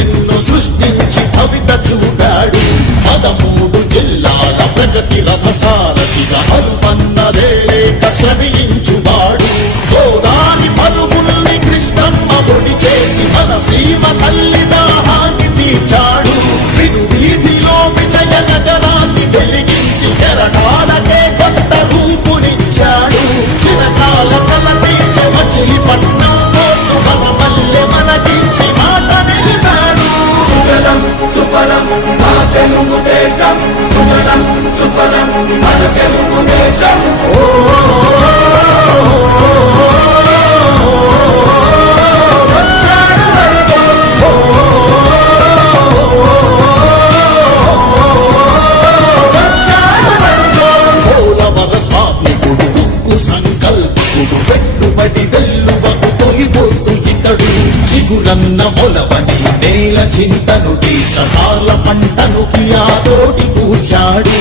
ఎన్నో సృష్టించి కవిత చూడాడు. పదమూడు జిల్లాల ప్రగతి రథసారథిగా అనుపన్నదే లేక చిగురన్న మొలవని నేల చింతను తీర్చకాల పంటను కియాతోటి కూర్చాడు.